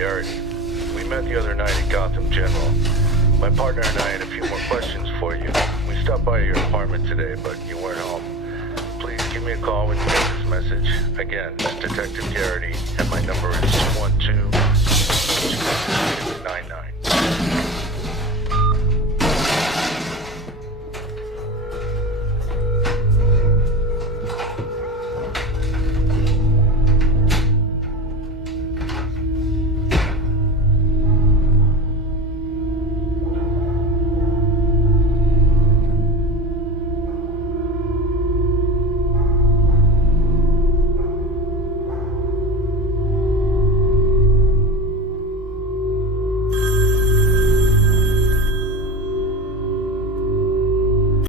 Garrity. We met the other night at Gotham General. My partner and I had a few more questions for you. We stopped by your apartment today, but you weren't home. Please give me a call when you get this message. Again, it's Detective Garrity, and my number is 212.